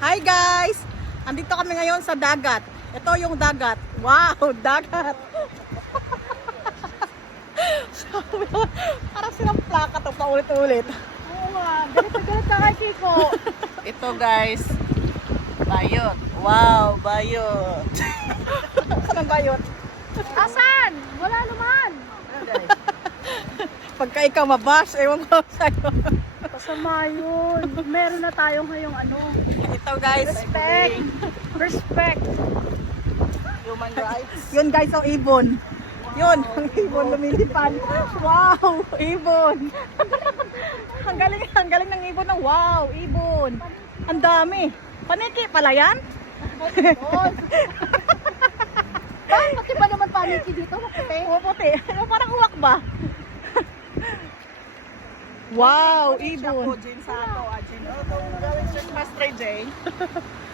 Hi guys! Andito kami ngayon sa dagat. Ito yung dagat. Wow, dagat! Parang silang plaka to paulit-ulit. Oo nga, galit na galit ka kay Kiko. Ito guys, bayot. Wow, bayot. Saan ang bayot? Asan? Wala naman. Pagka ikaw mabash, ewan ko sa'yo. Kasama yun. Meron na tayo ngayong ano. Ito guys, Respect. Respect. human rights. Yun guys, ang ibon. Yun, ang ibon lumilipad. Wow, ibon. Ang galing ng ibon ng wow, ibon. Ang dami. Paniki pala yan? Bakit ba naman paniki dito? Maputi. Puputi. Ano, parang uwak ba? Wow, ibon.